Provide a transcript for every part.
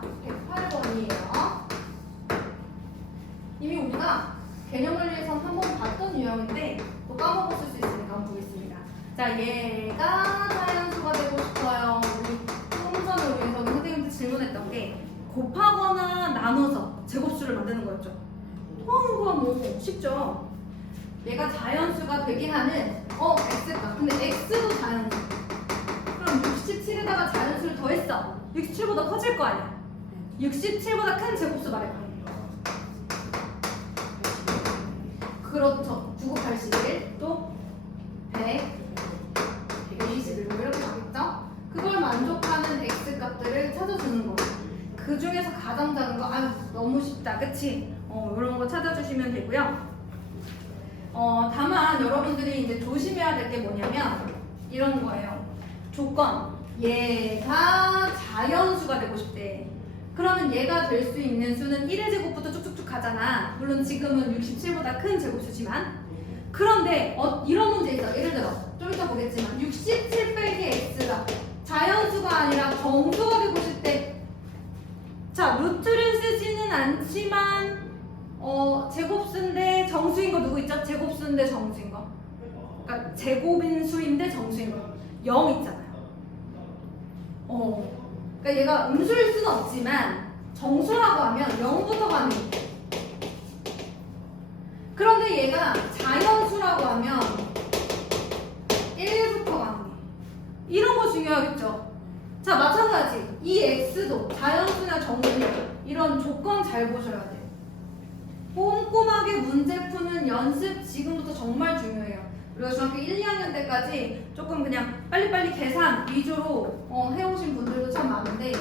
자, 108번이에요. 이미 우리가 개념 원리에서 한번 봤던 유형인데 또 까먹었을 수 있으니까 한번 보겠습니다. 자, 얘가 자연수가 되고 싶어요. 우리 조금 전에 우리 선생님한테 질문했던 게 곱하거나 나눠서 제곱수를 만드는 거였죠. 이거 뭐 쉽죠? 얘가 자연수가 되게 하는 x가 근데 x도 자연수. 그럼 67에다가 자연수를 더했어. 67보다 커질 거 아니야. 67보다 큰 제곱수 말해봐. 그렇죠. 9981 또 100, 121 이렇게 나겠죠? 그걸 만족하는 x 값들을 찾아주는 거예요. 그 중에서 가장 작은 거 아유 너무 쉽다 그치? 이런 거 찾아주시면 되고요. 다만 여러분들이 이제 조심해야 될 게 뭐냐면 이런 거예요. 조건 얘가 자연수가 되고 싶대. 그러면 얘가 될 수 있는 수는 1의 제곱부터 쭉쭉쭉 가잖아. 물론 지금은 67보다 큰 제곱수지만. 그런데 이런 문제 있어. 예를 들어 좀 이따 보겠지만 67 빼기 x가 자연수가 아니라 정수가 되고 싶대. 자, 루트를 쓰지는 않지만 제곱수인데 정수인 거 누구 있죠? 제곱수인데 정수인 거. 그러니까 제곱인 수인데 정수인 거. 0 있잖아요. 그러니까 얘가 음수일 수는 없지만 정수라고 하면 0부터 가는 거. 그런데 얘가 자연수라고 하면 1부터 가는 거. 이런 거 중요하겠죠? 자, 마찬가지. 이 x도 자연수나 정수냐 이런 조건 잘 보셔야 돼요. 꼼꼼하게 문제 푸는 연습 지금부터 정말 중요해요. 우리가 중학교 1, 2학년 때까지 조금 그냥 빨리빨리 계산 위주로 해오신 분들도 참 많은데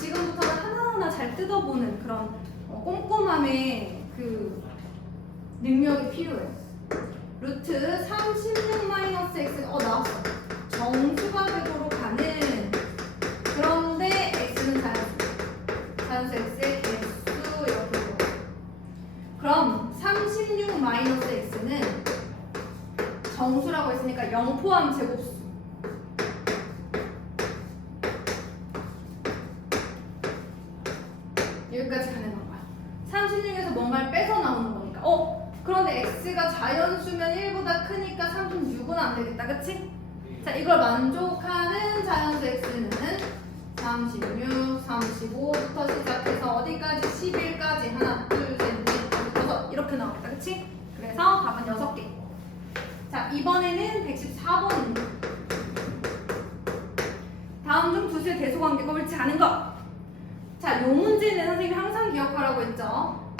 지금부터는 하나하나 잘 뜯어보는 그런 꼼꼼함의 그 능력이 필요해요. 루트 36-x 나왔어. 정수가 되도록 가는 그런데 x는 자연수 x의 개수 이렇게 되고 그럼 36-x는 정수라고 했으니까 0 포함 제곱수. 여기까지 가는 건가요? 36에서 뭔가를 뺏어 나오는 거니까. 그런데 x가 자연수면 1보다 크니까 36은 안 되겠다. 그치? 자, 이걸 만족하는 자연수 x는 36, 35부터 시작해서 어디까지? 11까지 하나, 둘, 셋, 넷, 다섯, 여섯 이렇게 나오겠다. 그치? 그래서 답은 6개. 자, 이번에는 114번입니다. 다음 중 두수의 대소관계가 옳지 않은 것. 자, 요 문제는 선생님이 항상 기억하라고 했죠.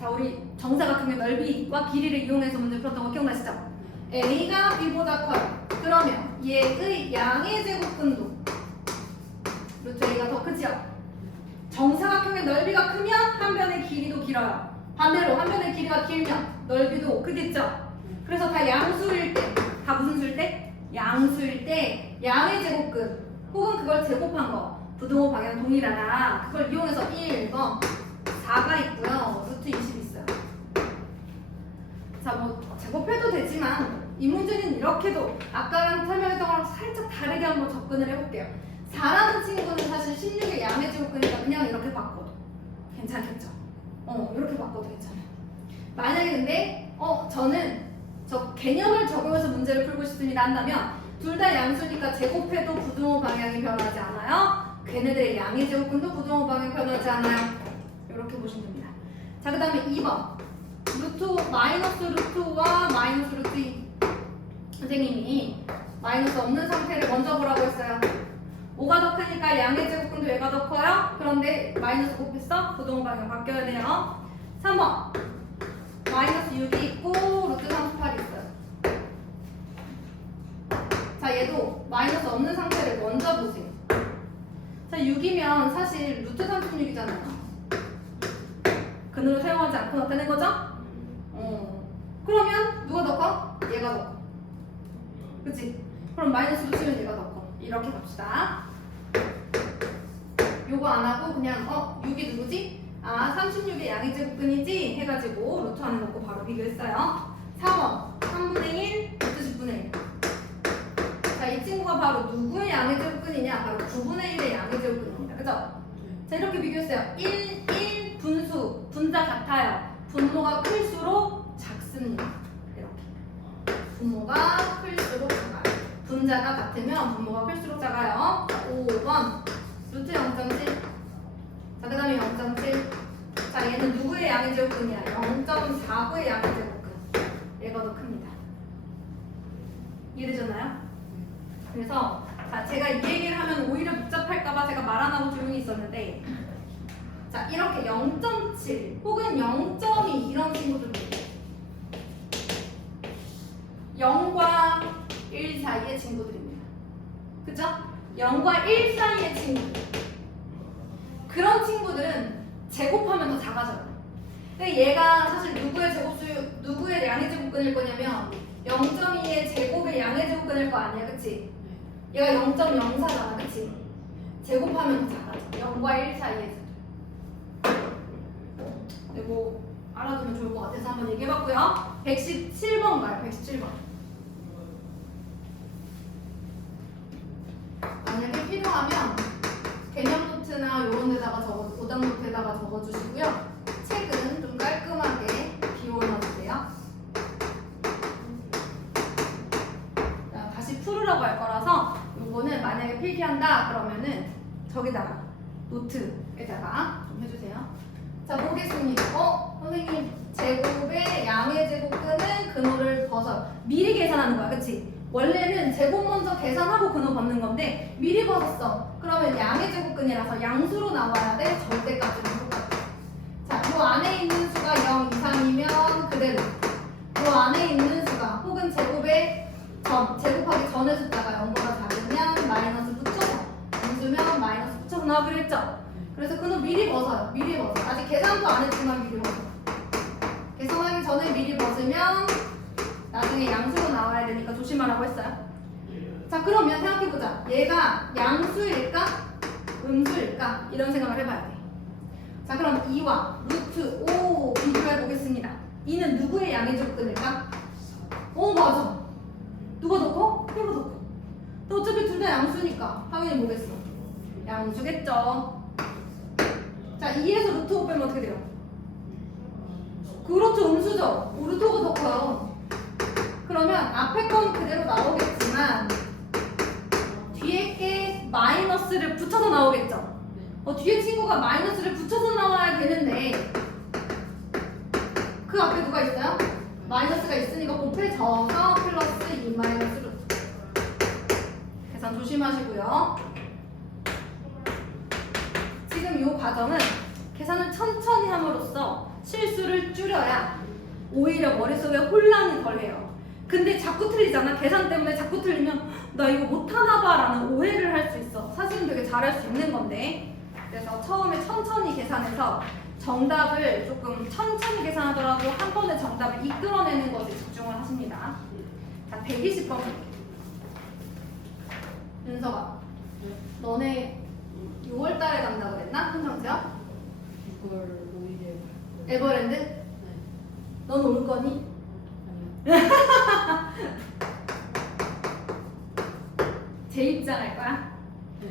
자, 우리 정사각형의 넓이와 길이를 이용해서 문제 풀었던 거 기억나시죠? A가 B보다 커요. 그러면 얘의 양의 제곱근도 루트 A가 더 크죠? 정사각형의 넓이가 크면 한 변의 길이도 길어요. 반대로 한 변의 길이가 길면 넓이도 크겠죠? 그래서 다 양수일 때, 다 무슨 수일 때? 양수일 때 양의 제곱근 혹은 그걸 제곱한 거 부등호 방향 동일하다. 그걸 이용해서 1번 4가 있고요. 루트 20 있어요. 자, 뭐 제곱해도 되지만 이 문제는 이렇게도 아까랑 설명했던 거랑 살짝 다르게 한번 접근을 해볼게요. 4라는 친구는 사실 16의 양의 제곱근이니까 그냥 이렇게 바꿔도 괜찮겠죠? 이렇게 바꿔도 괜찮아요. 만약에 근데 저는 저 개념을 적용해서 문제를 풀고 싶습니다 한다면 둘 다 양수니까 제곱해도 부등호 방향이 변하지 않아요. 걔네들의 양의 제곱근도 부등호 방향이 변하지 않아요. 이렇게 보시면 됩니다. 자, 그 다음에 2번 루트 마이너스 루트와 마이너스 루트 2 선생님이 마이너스 없는 상태를 먼저 보라고 했어요. 5가 더 크니까 양의 제곱근도 얘가 더 커요. 그런데 마이너스 곱했어? 부등호 방향 바뀌어야 돼요. 3번 마이너스 6이 있고 루트 38이 있어요. 자, 얘도 마이너스 없는 상태를 먼저 보세요. 자, 6이면 사실 루트 36이잖아요. 근으로 사용하지 않고 나타낸 거죠? 그러면 누가 더 커? 얘가 더 커. 그치? 그럼 마이너스 붙이면 얘가 더 커. 이렇게 갑시다. 요거 안 하고 그냥 6이 누구지? 36의 양의 제곱근이지? 해가지고 루트 안에 넣고 바로 비교했어요. 4번 3분의 1 루트 10분의 1. 자, 이 친구가 바로 누구의 양의 제곱근이냐? 바로 9분의 1의 양의 제곱근입니다. 그죠? 자, 이렇게 비교했어요. 1 분수, 분자 같아요. 분모가 클수록 작습니다. 이렇게. 분모가 클수록 작아요. 분자가 같으면 분모가 클수록 작아요. 자, 5번. 루트 0.7. 자, 그 다음에 0.7. 자, 얘는 누구의 양의 제곱근이야? 0.49의 양의 제곱근. 얘가 더 큽니다. 이해되셨나요? 그래서 자, 제가 이 얘기를 하면 오히려 복잡할까봐 제가 말 안 하고 조용히 있었는데, 자, 이렇게 0.7 혹은 0.2 이런 친구들입니다. 0과 1 사이의 친구들입니다. 그죠? 0과 1 사이의 친구들. 그런 친구들은 제곱하면 더 작아져요. 근데 얘가 사실 누구의 양의 제곱근일 거냐면 0.2의 제곱의 양의 제곱근일 거 아니야, 그치? 얘가 0.04잖아, 그치? 제곱하면 더 작아져. 0과 1 사이에서. 이거 알아두면 좋을 것 같아서 한번 얘기해봤고요. 117번 가요, 117번. 만약에 필요하면 개념 노트나 이런 데다가 오답 노트에다가 적어주시고요. 책은 좀 깔끔하게 비워놔주세요. 자, 다시 풀으라고 할 거라서 요거는 만약에 필기한다 그러면은 저기다가 노트에다가 좀 해주세요. 자, 보겠습니다. 선생님, 제곱의 양의 제곱근은 근호를 벗어요. 미리 계산하는 거야, 그치? 원래는 제곱 먼저 계산하고 근호 벗는 건데 미리 벗었어. 그러면 양의 제곱근이라서 양수로 나와야 돼. 절대값은 똑같아. 자, 이 안에 있는 수가 0 이상이면 그대로. 이 안에 있는 수가 혹은 제곱하기 전의 숫자가 0보다 작으면 마이너스 붙여서, 음수면 마이너스 붙여서 나오기로 했죠. 그래서 근호 미리 벗어요. 미리 벗어. 아직 계산도 안 했지만 미리 벗어. 계산하기 전에 미리 벗으면 나중에 양수로 나와야 되니까 조심하라고 했어요. 자, 그러면 생각해보자. 얘가 양수일까? 음수일까? 이런 생각을 해봐야 돼. 자, 그럼 2와 루트 5 비교해보겠습니다. 2는 누구의 양의 제곱근일까? 맞아. 누가 더 커? 얘가 더 커. 또 어차피 둘 다 양수니까 당연히 뭐겠어? 양수겠죠. 자, 2에서 루트 5 빼면 어떻게 돼요? 그렇죠, 음수죠. 루트 5가 더 커요. 그러면 앞에 건 그대로 나오겠지만 뒤에 게 마이너스를 붙여서 나오겠죠. 뒤에 친구가 마이너스를 붙여서 나와야 되는데 그 앞에 누가 있어요? 마이너스가 있으니까 곱해져서 플러스 2 마이너스 루트. 계산 조심하시고요. 지금 이 과정은 계산을 천천히 함으로써 실수를 줄여야 오히려 머릿속에 혼란이 덜해요. 근데 자꾸 틀리잖아. 계산 때문에 자꾸 틀리면 나 이거 못하나 봐 라는 오해를 할 수 있어. 사실은 되게 잘할 수 있는 건데, 그래서 처음에 천천히 계산해서 정답을 조금 천천히 계산하더라도 한 번에 정답을 이끌어내는 것에 집중을 하십니다. 자, 120번 윤서가 너네 6월 달에 간다고 그랬나? 한정지야? 6월 5일에 에버랜드? 네. 넌 올 거니? 아니요. 재입장할 거야? 네.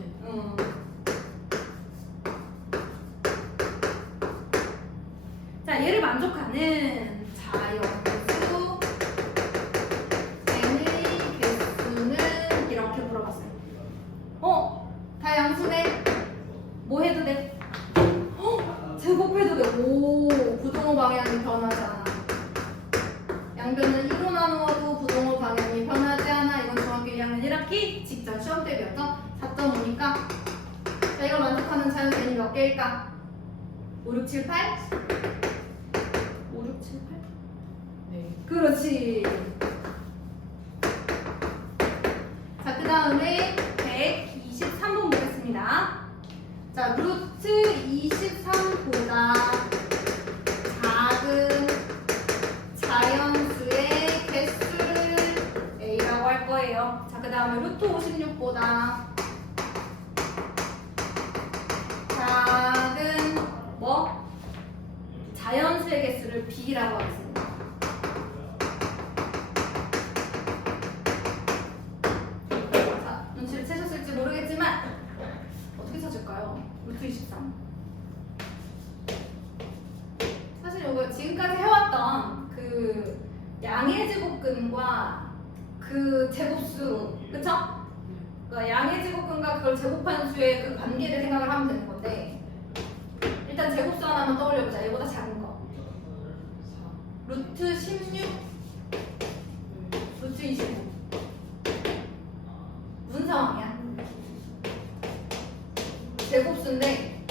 자, 얘를 만족하는 자연수 n의 개수는 이렇게 물어봤어요. 다 양수네? 뭐 해도 돼? 제곱해도 돼. 오, 부동호 방향이 변하지 않아. 양변은 1로 나누어도 부동호 방향이 변하지 않아. 이건 중학교 2학년 1학기 직전 시험 때 배웠죠? 4.5니까. 자, 이걸 만족하는 자연수 n이 몇 개일까? 5, 6, 7, 8? 5, 6, 7, 8? 네. 그렇지. 자, 그 다음에 123번 보겠습니다. 자, 루트 23보다 작은 자연수의 개수를 A라고 할 거예요. 자, 그 다음에 루트 56보다 작은 자연수의 개수를 B라고 하겠습니다. 자, 눈치를 채셨을지 모르겠지만 어떻게 찾을까요? 루트 23. 사실 이거 지금까지 해왔던 그 양의 제곱근과 그 제곱수, 그쵸? 그러니까 양의 제곱근과 그걸 제곱하는 수의 그 관계를 생각을 하면 되는 건데, 일단 제곱수 하나만 떠올려보자. 이거보다 작은 거. 4. 루트 16, 루트 25. 무슨 상황이야? 제곱수인데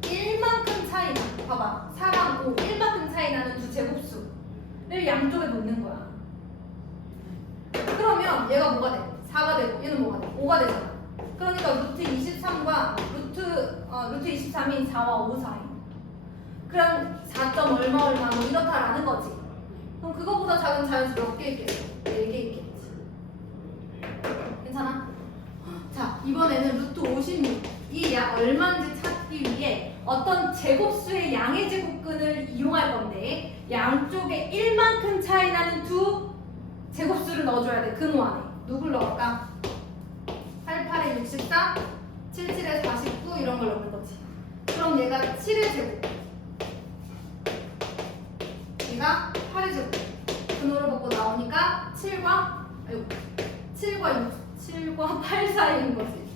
1만큼 차이 나. 봐봐. 4랑 5, 1만큼 차이 나는 두 제곱수를 양쪽에 놓는 거야. 그러면 얘가 뭐가 돼? 4가 되고 얘는 뭐가 돼? 5가 되잖아. 그러니까 루트 23과 루트 23인 4와 5 사이. 그럼 4점 얼마 뭐 이렇다라는 거지. 그럼 그거보다 작은 자연수 몇 개 있겠어? 4개 있겠지. 괜찮아? 자, 이번에는 루트 56. 이 양 얼마인지 찾기 위해 어떤 제곱수의 양의 제곱근을 이용할 건데, 양쪽에 1만큼 차이 나는 두 제곱수를 넣어줘야 돼. 근호 안에. 누굴 넣을까? 88에 64, 77에 49 이런 걸 넣는 거지. 그럼 얘가 7의 제곱, 얘가 8의 제곱. 근호를 벗고 나오니까 7과 8 사이인 거지.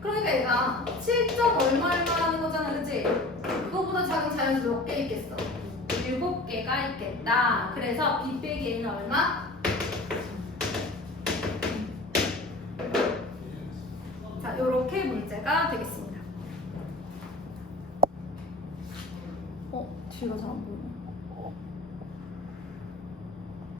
그러니까 얘가 7점 얼마라는 거잖아, 그치? 그거보다 작은 자연수 몇 개 있겠어? 7개가 있겠다. 그래서 b 빼기 a는 얼마? 자, 요렇게 문제가 되겠습니다. 뒤가 잘 안 보이네.